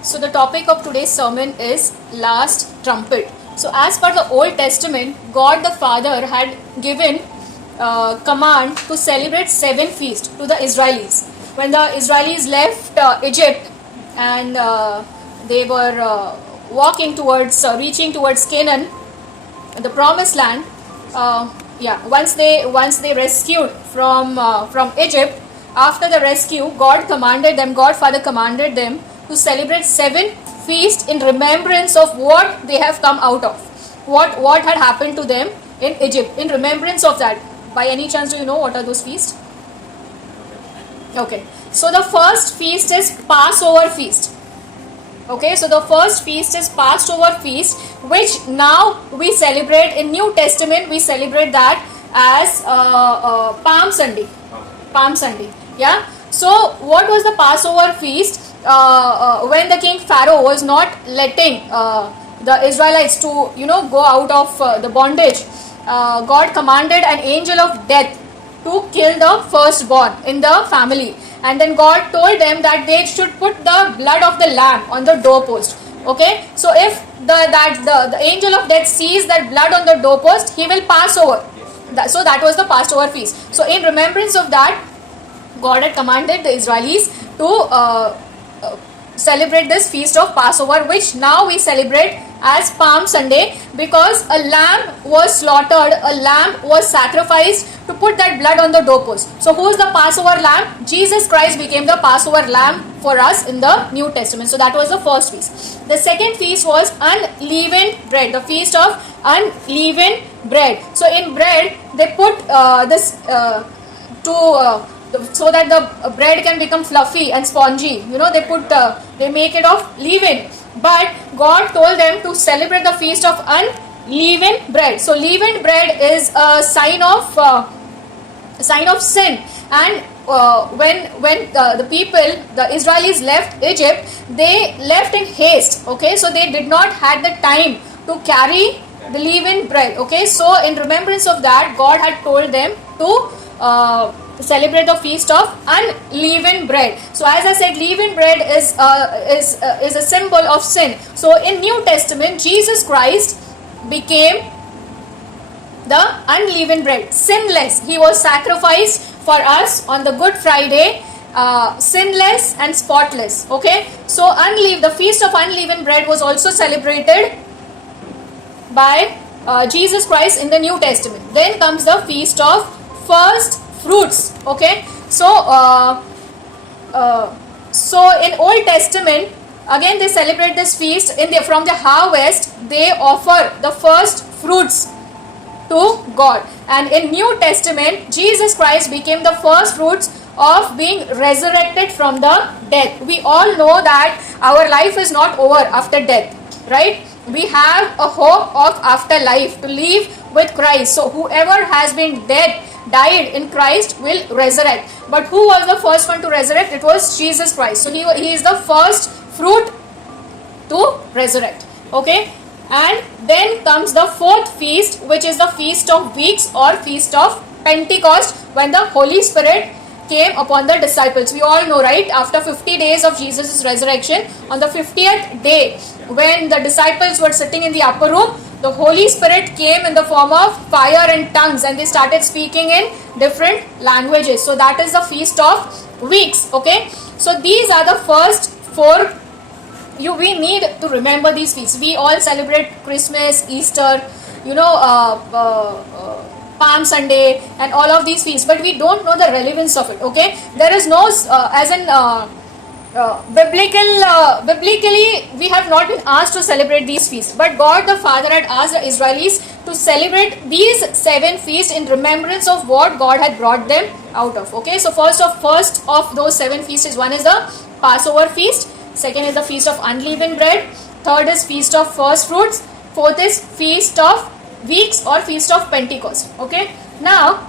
So the topic of today's sermon is Last Trumpet. So as per the Old Testament, God the Father had given command to celebrate 7 feasts to the Israelis. When the Israelis left Egypt and they were walking towards, reaching towards Canaan, the promised land, once they rescued from Egypt, after the rescue, God Father commanded them to celebrate 7 feasts in remembrance of what they have come out of, what had happened to them in Egypt. In remembrance of that, by any chance, do you know what are those feasts? Okay, so the first feast is Passover feast. Okay, so the first feast is Passover feast, which now we celebrate in New Testament. We celebrate that as Palm Sunday. Palm Sunday. Yeah. So what was the Passover feast? When the king Pharaoh was not letting the Israelites to go out of the bondage, God commanded an angel of death to kill the firstborn in the family, and then God told them that they should put the blood of the lamb on the doorpost. Okay, so if the angel of death sees that blood on the doorpost, he will pass over. So that was the Passover feast. So in remembrance of that, God had commanded the Israelis to celebrate this feast of Passover, which now we celebrate as Palm Sunday, because a lamb was slaughtered, a lamb was sacrificed to put that blood on the doorpost. So who is the Passover lamb? Jesus Christ became the Passover lamb for us in the New Testament. So that was the first feast. The second feast was unleavened bread, the feast of unleavened bread. So in bread they put so that the bread can become fluffy and spongy. They make it of leaven. But God told them to celebrate the feast of unleavened bread. So leavened bread is a sign of sin. And when the people, the Israelis left Egypt, they left in haste. Okay, so they did not had the time to carry the leavened bread. Okay, so in remembrance of that, God had told them to celebrate the feast of unleavened bread. So as I said, leavened bread is a symbol of sin. So in New Testament, Jesus Christ became the unleavened bread, sinless. He was sacrificed for us on the Good Friday, sinless and spotless. Okay, so the feast of unleavened bread was also celebrated by Jesus Christ in the New Testament. Then comes the feast of first fruits. Okay, so in Old Testament, again they celebrate this feast from the harvest. They offer the first fruits to God. And in New Testament, Jesus Christ became the first fruits of being resurrected from the death. We all know that our life is not over after death, right? We have a hope of afterlife, to live with Christ. So whoever has been died in Christ will resurrect. But who was the first one to resurrect? It was Jesus Christ. So he is the first fruit to resurrect. Okay, and then comes the fourth feast, which is the Feast of Weeks or Feast of Pentecost, when the Holy Spirit came upon the disciples. We all know, right? After 50 days of Jesus' resurrection, on the 50th day, when the disciples were sitting in the upper room, the Holy Spirit came in the form of fire and tongues, and they started speaking in different languages. So that is the Feast of Weeks. Okay, so these are the first 4. We need to remember these feasts. We all celebrate Christmas, Easter, Palm Sunday, and all of these feasts, but we don't know the relevance of it. Okay, there is no biblically we have not been asked to celebrate these feasts, but God the Father had asked the Israelis to celebrate these 7 feasts in remembrance of what God had brought them out of. Okay, so first of those 7 feasts is, one is the Passover feast, second is the Feast of Unleavened Bread, third is Feast of First Fruits, fourth is Feast of Weeks or Feast of Pentecost. Okay, now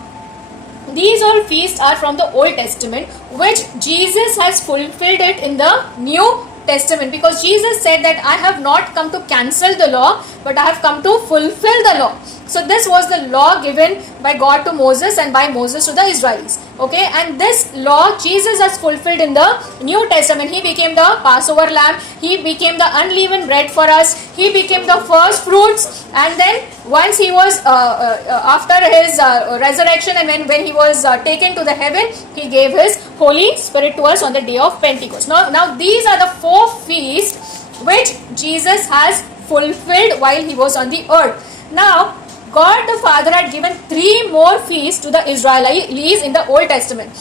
these all feasts are from the Old Testament, which Jesus has fulfilled it in the New Testament, because Jesus said that I have not come to cancel the law, but I have come to fulfill the law. So this was the law given by God to Moses and by Moses to the Israelis. Okay, and this law Jesus has fulfilled in the New Testament. He became the Passover lamb. He became the unleavened bread for us. He became the first fruits. And then once he was after his resurrection, and when he was taken to the heaven, he gave his Holy Spirit to us on the day of Pentecost. Now these are the 4 feasts which Jesus has fulfilled while he was on the earth. Now God the Father had given 3 more feasts to the Israelis in the Old Testament.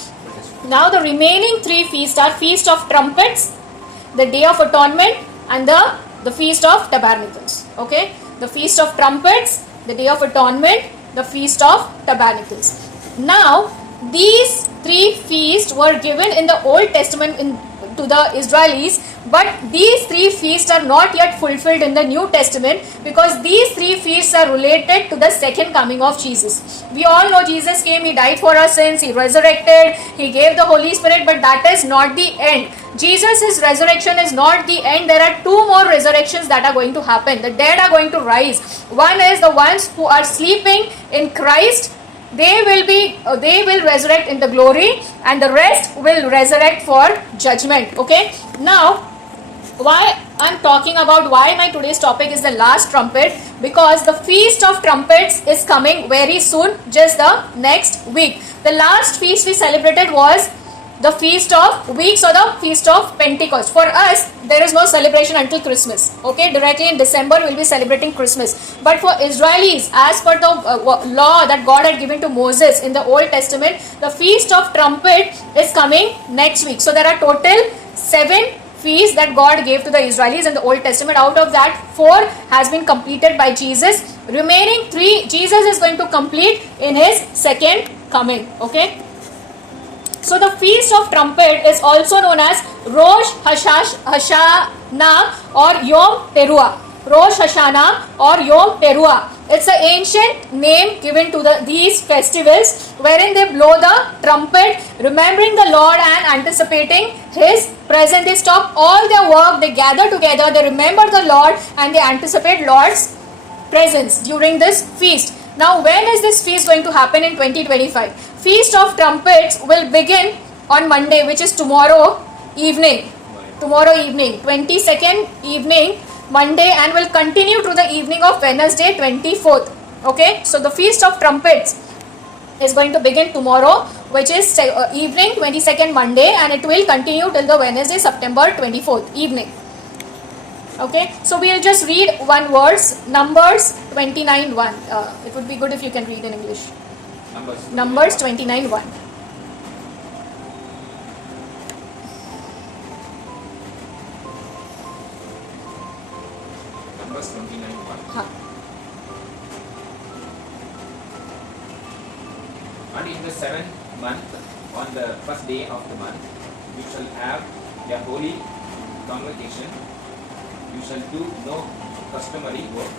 Now the remaining 3 feasts are Feast of Trumpets, the Day of Atonement, and the Feast of Tabernacles. Okay, the Feast of Trumpets, the Day of Atonement, the Feast of Tabernacles. Now these 3 feasts were given in the Old Testament to the Israelis, but these 3 feasts are not yet fulfilled in the New Testament, because these 3 feasts are related to the second coming of Jesus. We all know Jesus came, he died for our sins, he resurrected, he gave the Holy Spirit, but that is not the end. Jesus' resurrection is not the end. There are 2 more resurrections that are going to happen. The dead are going to rise. One is the ones who are sleeping in Christ. They will resurrect in the glory, and the rest will resurrect for judgment. Okay, now why I'm talking about why my today's topic is the last trumpet, because the Feast of Trumpets is coming very soon, just the next week. The last feast we celebrated was the Feast of Weeks, or the Feast of Pentecost. For us, there is no celebration until Christmas. Okay, directly in December we'll be celebrating Christmas. But for Israelis, as per the law that God had given to Moses in the Old Testament, the Feast of Trumpet is coming next week. So there are total 7 feasts that God gave to the Israelis in the Old Testament. Out of that, 4 has been completed by Jesus. Remaining 3 Jesus is going to complete in his second coming. Okay. So the Feast of Trumpet is also known as Rosh Hashanah or Yom Teruah. Rosh Hashanah or Yom Teruah. It's an ancient name given to these festivals, wherein they blow the trumpet, remembering the Lord and anticipating his presence. They stop all their work, they gather together, they remember the Lord, and they anticipate Lord's presence during this feast. Now, when is this feast going to happen in 2025? Feast of Trumpets will begin on Monday, which is tomorrow evening. Tomorrow evening, 22nd evening, Monday, and will continue to the evening of Wednesday, 24th. Okay, so the Feast of Trumpets is going to begin tomorrow, which is evening, 22nd Monday, and it will continue till the Wednesday, September 24th evening. Okay, so we'll just read one verse, Numbers 29:1. It would be good if you can read in English. Numbers 29:1. Numbers 29:1. Huh. And in the 7th month, on the first day of the month, you shall have a holy convocation. You shall do no customary work.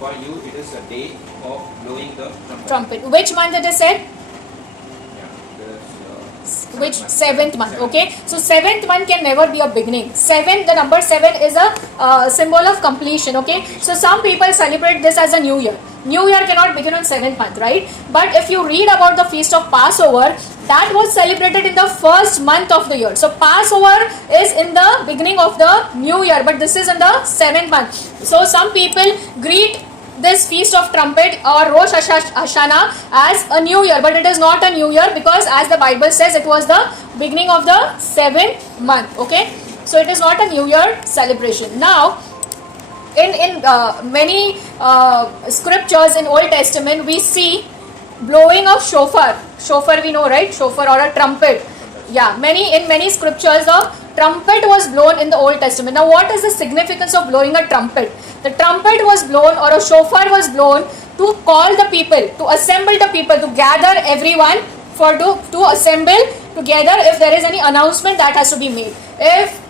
For you it is a day of blowing the trumpet. Which month it is said? Yeah, Which 7th month? Okay, so 7th month can never be a beginning. 7, the number 7 is a symbol of completion. Okay, so some people celebrate this as a new year. New year cannot begin on 7th month, right? But if you read about the feast of Passover, that was celebrated in the first month of the year. So Passover is in the beginning of the new year, but this is in the 7th month. So some people greet this Feast of Trumpet or Rosh Hashanah as a new year, but it is not a new year, because as the Bible says, it was the beginning of the 7th month. Okay, so it is not a new year celebration. Now, in many scriptures in Old Testament, we see blowing of shofar. Shofar we know, right? Shofar or a trumpet. Yeah, in many scriptures, a trumpet was blown in the Old Testament. Now, what is the significance of blowing a trumpet? The trumpet was blown, or a shofar was blown, to call the people, to assemble the people, to gather everyone to assemble together if there is any announcement that has to be made. If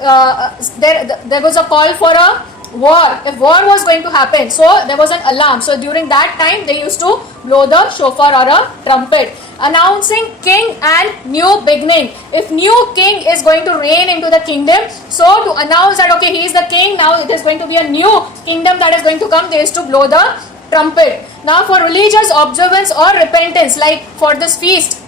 there was a call for a war, if war was going to happen, so there was an alarm. So during that time, they used to blow the shofar or a trumpet, announcing king and new beginning. If new king is going to reign into the kingdom, so to announce that okay, he is the king, now it is going to be a new kingdom that is going to come, they used to blow the trumpet. Now for religious observance or repentance, like for this feast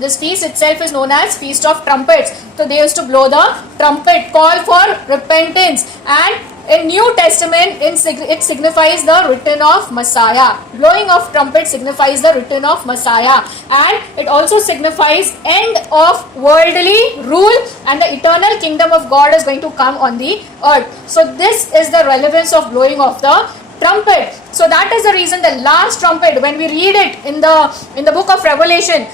itself is known as Feast of Trumpets. So they used to blow the trumpet, call for repentance. And in New Testament, it signifies the return of Messiah. Blowing of trumpet signifies the return of Messiah. And it also signifies end of worldly rule, and the eternal kingdom of God is going to come on the earth. So this is the relevance of blowing of the trumpet. So that is the reason the last trumpet, when we read it in the book of Revelation,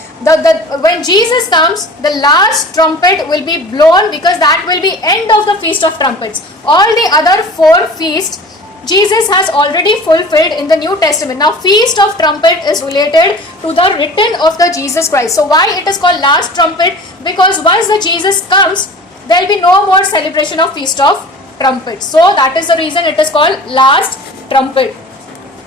when Jesus comes, the last trumpet will be blown, because that will be end of the Feast of Trumpets. All the other 4 feasts Jesus has already fulfilled in the New Testament. Now Feast of Trumpet is related to the return of the Jesus Christ. So why it is called last trumpet? Because once the Jesus comes, there will be no more celebration of Feast of Trumpets. So that is the reason it is called last trumpet.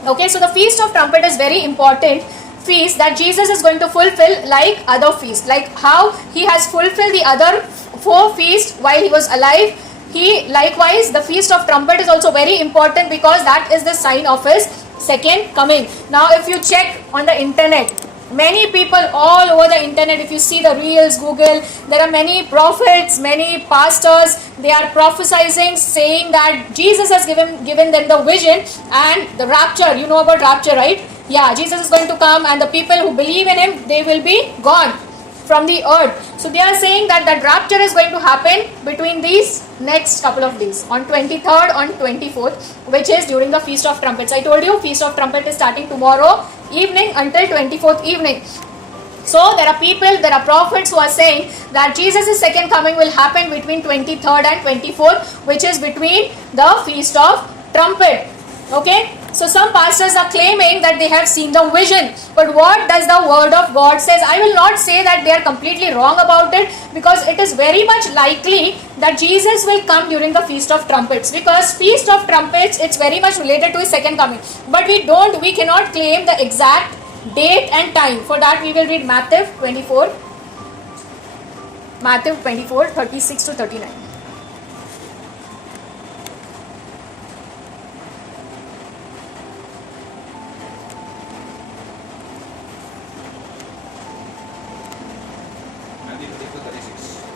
Okay, so the Feast of Trumpet is very important feast that Jesus is going to fulfill like other feasts. Like how he has fulfilled the other 4 feasts while he was alive, he likewise, the Feast of Trumpet is also very important, because that is the sign of his second coming. Now if you check on the internet, many people all over the internet, if you see the reels, Google, there are many prophets, many pastors, they are prophesying, saying that Jesus has given them the vision and the rapture. You know about rapture, right? Yeah, Jesus is going to come, and the people who believe in him, they will be gone from the earth. So they are saying that that rapture is going to happen between these next couple of days, on 23rd, on 24th, which is during the Feast of Trumpets. I told you Feast of Trumpet is starting tomorrow evening until 24th evening. So there are prophets who are saying that Jesus' second coming will happen between 23rd and 24th, which is between the Feast of Trumpet. Okay, so some pastors are claiming that they have seen the vision, but what does the word of God says? I will not say that they are completely wrong about it, because it is very much likely that Jesus will come during the Feast of Trumpets, because Feast of Trumpets, it's very much related to his second coming, but we cannot claim the exact date and time. For that we will read Matthew 24, 36 to 39.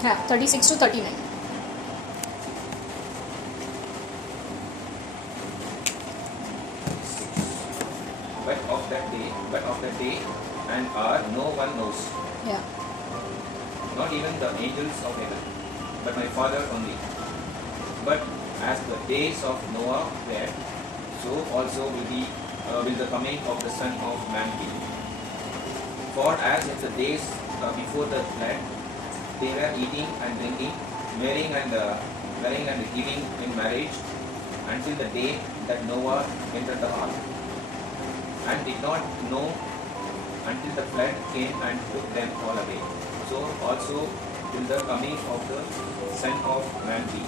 Yeah, 36 to 39. But of that day and hour no one knows. Yeah. Not even the angels of heaven, but my Father only. But as the days of Noah were, so also will the coming of the Son of Man be. For as in the days before the flood, they were eating and drinking, marrying and giving in marriage, until the day that Noah entered the ark, and did not know until the flood came and took them all away. So also will the coming of the Son of Man be.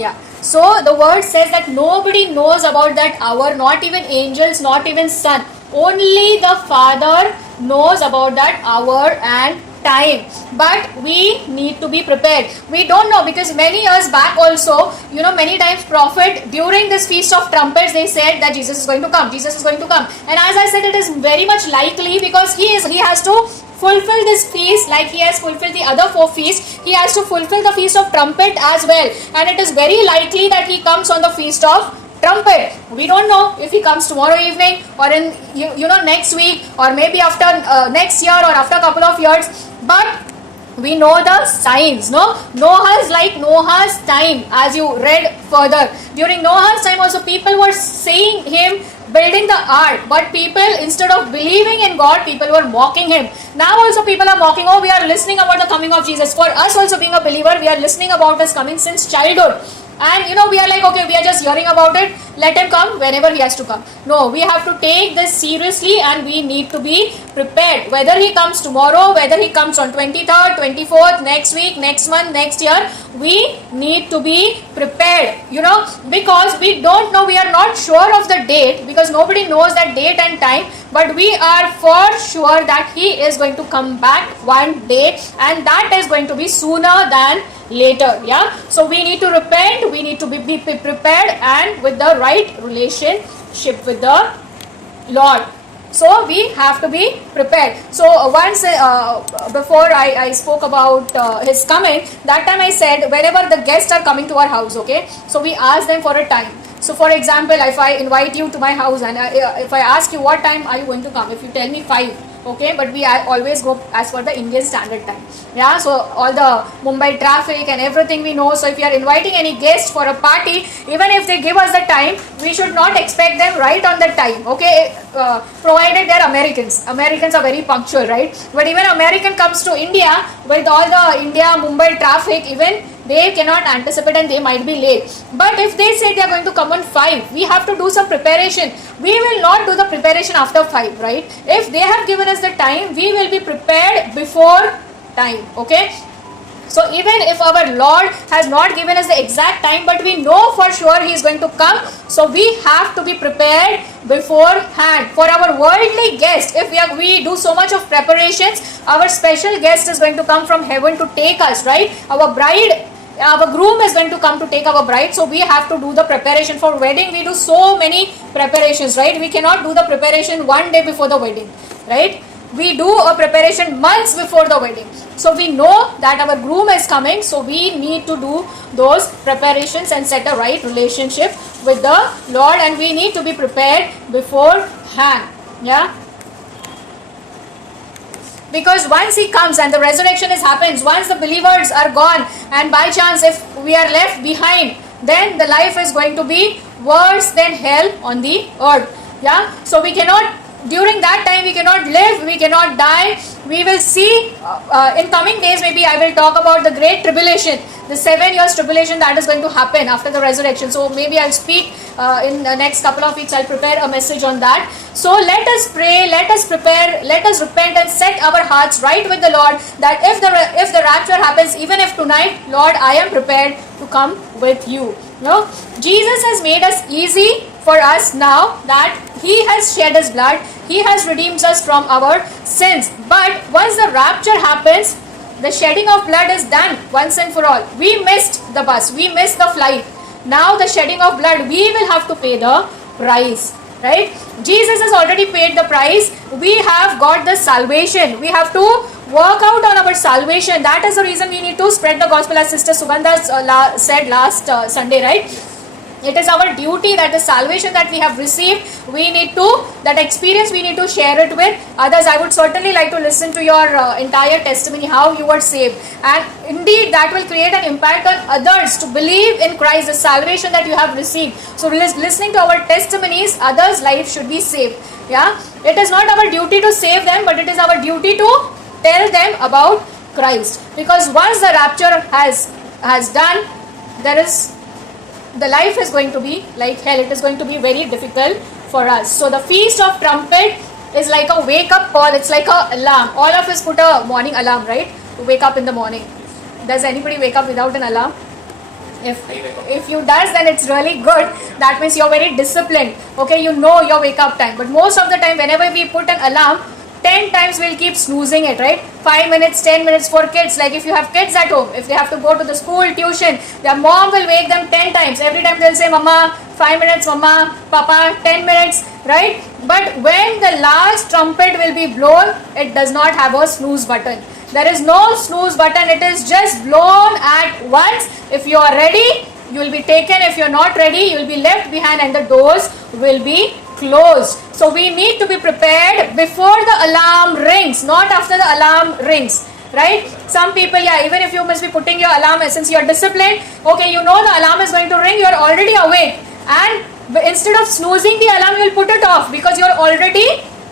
Yeah. So the word says that nobody knows about that hour, not even angels, not even Son. Only the Father knows about that hour and time. But we need to be prepared. We don't know, because many years back also, many times prophet during this Feast of Trumpets, they said that Jesus is going to come. Jesus is going to come. And as I said, it is very much likely, because he has to fulfill this feast like he has fulfilled the other 4 feasts. He has to fulfill the Feast of Trumpet as well. And it is very likely that he comes on the Feast of Trumpet. We don't know if he comes tomorrow evening, or in next week, or maybe after next year, or after a couple of years. But we know the signs. Noah's time, as you read further. During Noah's time also, people were seeing him building the ark, but people, instead of believing in God, people were mocking him. Now also people are mocking. Oh, we are listening about the coming of Jesus. For us also, being a believer, we are listening about his coming since childhood. And we are like, okay, we are just hearing about it. Let him come whenever he has to come. No, we have to take this seriously, and we need to be prepared. Whether he comes tomorrow, whether he comes on 23rd, 24th, next week, next month, next year, we need to be prepared. Because we don't know, we are not sure of the date, because nobody knows that date and time. But we are for sure that he is going to come back one day, and that is going to be sooner than later. Yeah, so we need to repent, we need to be prepared, and with the right relationship with the Lord. So we have to be prepared. So once before I spoke about his coming, that time I said whenever the guests are coming to our house, okay, so we ask them for a time. So for example, if I invite you to my house and if I ask you what time are you going to come, if you tell me 5, okay, but we always go as per the Indian standard time. Yeah, so all the Mumbai traffic and everything we know. So if you are inviting any guest for a party, even if they give us the time, we should not expect them right on the time, okay, provided they are Americans. Americans are very punctual, right? But even American comes to India with all the India Mumbai traffic, even they cannot anticipate and they might be late. But if they say they are going to come on 5, we have to do some preparation. We will not do the preparation after 5, right? If they have given us the time, we will be prepared before time, okay? So even if our Lord has not given us the exact time, but we know for sure He is going to come, so we have to be prepared beforehand. For our worldly guest, if we do so much of preparations, our special guest is going to come from heaven to take us, right? Our groom is going to come to take our bride, so we have to do the preparation. For wedding, we do so many preparations, right? We cannot do the preparation one day before the wedding, right? We do a preparation months before the wedding. So we know that our groom is coming, so we need to do those preparations and set a right relationship with the Lord, and we need to be prepared beforehand. Yeah. Because once He comes and the resurrection happens, once the believers are gone, and by chance if we are left behind, then the life is going to be worse than hell on the earth. Yeah. So we cannot, during that time we cannot live, we cannot die. We will see in coming days, maybe I will talk about the great tribulation, the 7 years tribulation that is going to happen after the resurrection. So maybe I'll speak in the next couple of weeks. I'll prepare a message on that. So let us pray, let us prepare, let us repent and set our hearts right with the Lord, that if the rapture happens, even if tonight, Lord, I am prepared to come with you. No, Jesus has made us easy for us now that He has shed His blood. He has redeemed us from our sins. But once the rapture happens, the shedding of blood is done once and for all. We missed the bus, we missed the flight. Now the shedding of blood, we will have to pay the price, right? Jesus has already paid the price. We have got the salvation. We have to work out on our salvation. That is the reason we need to spread the gospel, as Sister Sugandha said last Sunday, right? It is our duty that the salvation that we have received, we need to, that experience we need to share it with others. I would certainly like to listen to your entire testimony, how you were saved. And indeed, that will create an impact on others to believe in Christ, the salvation that you have received. So listening to our testimonies, others' lives should be saved. Yeah, it is not our duty to save them, but it is our duty to tell them about Christ. Because once the rapture has done, the life is going to be like hell. It is going to be very difficult for us. So the Feast of Trumpet is like a wake up call. It's like a alarm. All of us put a morning alarm, right? To wake up in the morning. Does anybody wake up without an alarm? If you does, then it's really good. That means you're very disciplined. Okay, you know your wake up time. But most of the time, whenever we put an alarm, 10 times we'll keep snoozing it, right? 5 minutes, 10 minutes for kids. Like if you have kids at home, if they have to go to the school, tuition, their mom will wake them 10 times. Every time they'll say, Mama, 5 minutes, Mama, Papa, 10 minutes, right? But when the last trumpet will be blown, it does not have a snooze button. There is no snooze button. It is just blown at once. If you are ready, you will be taken. If you are not ready, you will be left behind and the doors will be closed. So we need to be prepared before the alarm rings, not after the alarm rings, right? Some people, even if you must be putting your alarm, since you are disciplined, okay, you know the alarm is going to ring, you are already awake, and instead of snoozing the alarm, you will put it off because you are already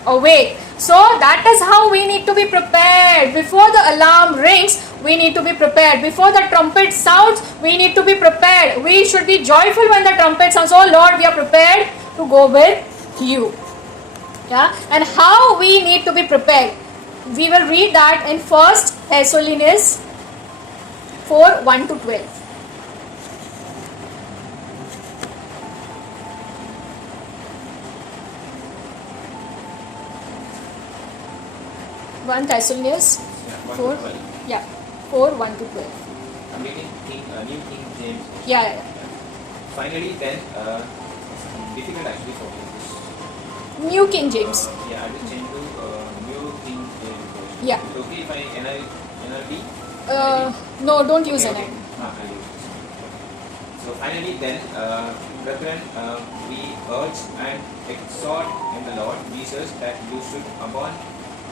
awake. So that is how we need to be prepared. Before the alarm rings, we need to be prepared. Before the trumpet sounds, we need to be prepared. We should be joyful when the trumpet sounds. Oh Lord, we are prepared to go with you. Yeah, and how we need to be prepared, we will read that in 1 Thessalonians 4, 1 to 12. 1 Thessalonians 4, 4, 1 to 12. I'm reading New King James. Yeah. Finally, then, difficult actually for me. New King James. Yeah, I will change to New King James Version. Yeah. It's okay if I NIV? No, don't use Okay, an okay. I will use it. So finally then, brethren, we urge and exhort in the Lord Jesus that you should abound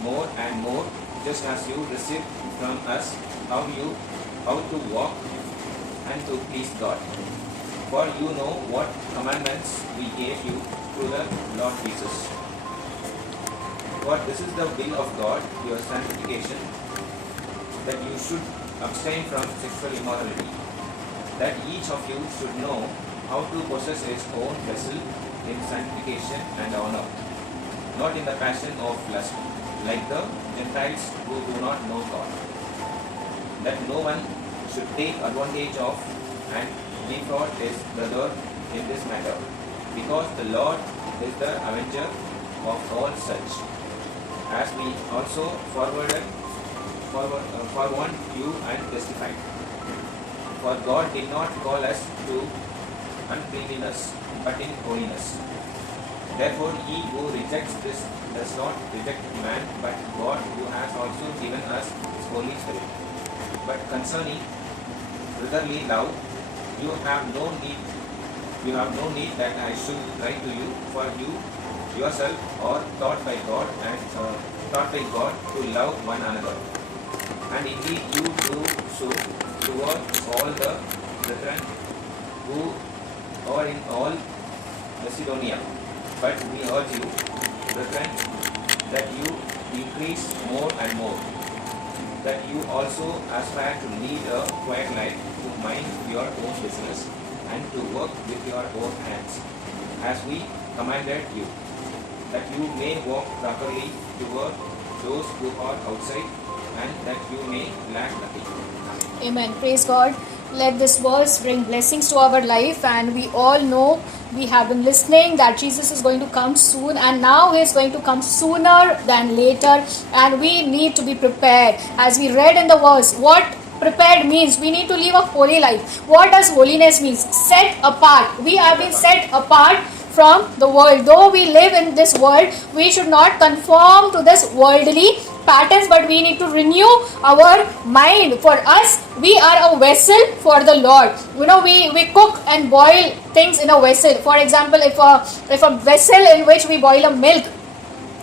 more and more, just as you receive from us how to walk and to please God. For you know what commandments we gave you through the Lord Jesus. For this is the will of God, your sanctification, that you should abstain from sexual immorality, that each of you should know how to possess his own vessel in sanctification and honor, not in the passion of lust, like the Gentiles who do not know God, that no one should take advantage of and defraud his brother in this matter, because the Lord is the avenger of all such, as we also forewarned you and testified. For God did not call us to uncleanness, but in holiness. Therefore, he who rejects this does not reject man, but God, who has also given us his Holy Spirit. But concerning brotherly love, you have no need that I should write to you, for you yourself are taught by God to love one another. And indeed you do so toward all the brethren who are in all Macedonia. But we urge you, brethren, that you increase more and more, that you also aspire to lead a quiet life, to mind your own business, and to work with your own hands, as we commanded you, that you may walk properly toward those who are outside, and that you may lack nothing. Amen. Praise God. Let this verse bring blessings to our life, and we all know, we have been listening that Jesus is going to come soon, and now he is going to come sooner than later, and we need to be prepared. As we read in the verse, what prepared means, we need to live a holy life. What does holiness mean? Set apart. We have been set apart from the world. Though we live in this world, we should not conform to this worldly patterns, but we need to renew our mind. For us, we are a vessel for the Lord. You know, we cook and boil things in a vessel. For example, if a vessel in which we boil a milk,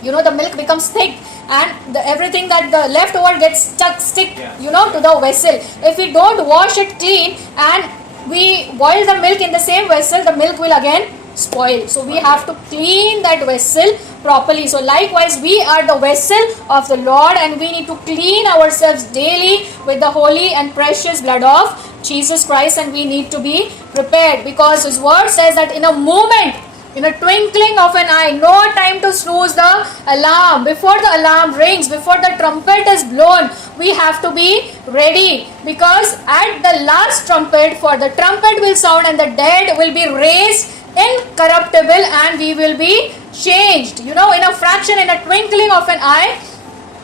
you know, the milk becomes thick, and everything that the leftover gets stick, you know, to the vessel. If we don't wash it clean and we boil the milk in the same vessel, the milk will again spoil. So we have to clean that vessel properly. So likewise, we are the vessel of the Lord, and we need to clean ourselves daily with the holy and precious blood of Jesus Christ, and we need to be prepared, because his word says that in a moment, in a twinkling of an eye, no time to snooze the alarm. Before the alarm rings, before the trumpet is blown, we have to be ready, because at the last trumpet, for the trumpet will sound and the dead will be raised incorruptible, and we will be changed. You know, in a fraction, in a twinkling of an eye,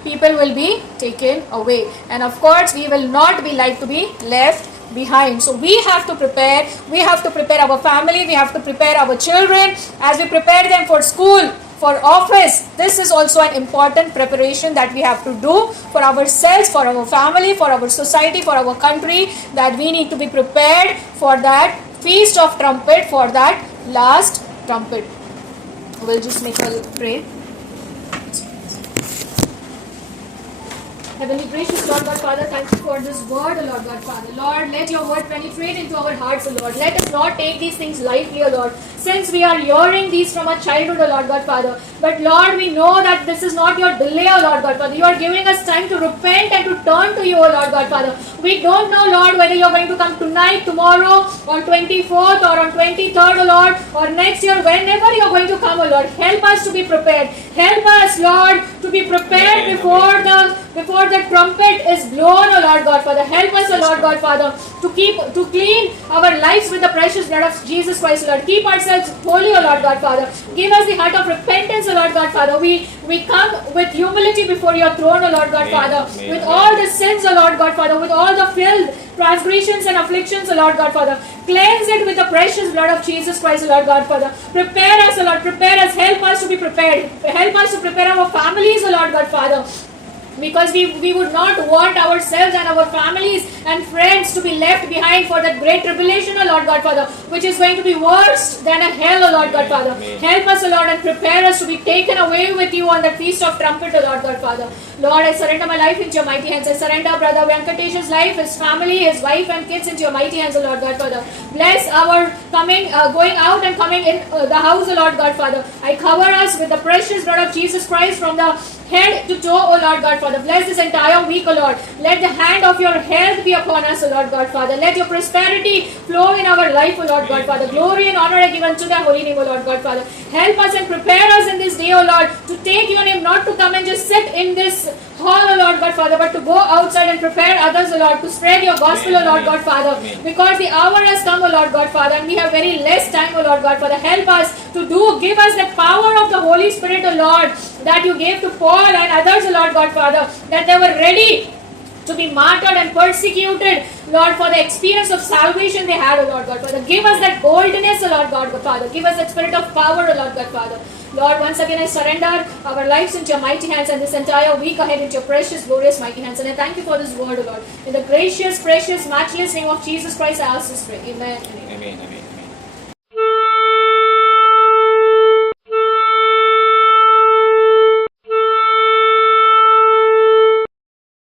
people will be taken away, and of course we will not be like to be left behind. So we have to prepare. We have to prepare our family. We have to prepare our children as we prepare them for school, for office. This is also an important preparation that we have to do for ourselves, for our family, for our society, for our country, that we need to be prepared for that feast of trumpet, for that last trumpet. We'll just make a pray. Heavenly gracious Lord God Father, thank you for this word, O Lord God Father. Lord, let your word penetrate into our hearts, O Lord. Let us not take these things lightly, O Lord, since we are hearing these from our childhood, O Lord God Father. But Lord, we know that this is not your delay, O Lord God Father. You are giving us time to repent and to turn to you, O Lord God Father. We don't know, Lord, whether you are going to come tonight, tomorrow, on 24th or on 23rd, O Lord, or next year, whenever you are going to come, O Lord. Help us to be prepared. Help us, Lord, to be prepared before the trumpet is blown, O Lord God Father. Help us, O Lord God Father, to clean our lives with the precious blood of Jesus Christ, O Lord. Keep ourselves holy, O Lord God Father. Give us the heart of repentance, O Lord God Father. We come with humility before your throne, O Lord God Father, with all the sins, O Lord God Father, with all the filth transgressions and afflictions, O Lord God, Father. Cleanse it with the precious blood of Jesus Christ, O Lord God, Father. Prepare us, O Lord, prepare us, help us to be prepared. Help us to prepare our families, O Lord God, Father. Because we would not want ourselves and our families and friends to be left behind for that great tribulation, O Lord God, Father, which is going to be worse than a hell, O Lord God, Father. Help us, O Lord, and prepare us to be taken away with you on the feast of trumpet, O Lord God, Father. Lord, I surrender my life into your mighty hands. I surrender Brother Venkatesh's life, his family, his wife and kids into your mighty hands, O Lord God, Father. Bless our going out and coming in the house, O Lord God, Father. I cover us with the precious blood of Jesus Christ from the head to toe, O Lord God, Father. Bless this entire week, O Lord. Let the hand of your health be upon us, O Lord God, Father. Let your prosperity flow in our life, O Lord God, Father. Glory and honor are given to thy holy name, O Lord God, Father. Help us and prepare us in this day, O Lord, to take your name, not to come and just sit in this hall, O Lord God, Father, but to go outside and prepare others, O Lord, to spread your gospel, O Lord God, Father. Because the hour has come, O Lord God, Father, and we have very less time, O Lord God, Father. Help us to give us the power of the Holy Spirit, O Lord, that you gave to Paul and others, O Lord God, Father, that they were ready to be martyred and persecuted, Lord, for the experience of salvation they had, O Lord God, Father. Give us that boldness, O Lord God, Father. Give us that spirit of power, O Lord God, Father. Lord, once again I surrender our lives into your mighty hands and this entire week ahead into your precious, glorious, mighty hands. And I thank you for this word, O Lord. In the gracious, precious, matchless name of Jesus Christ, I ask this prayer. Amen. Amen. Amen.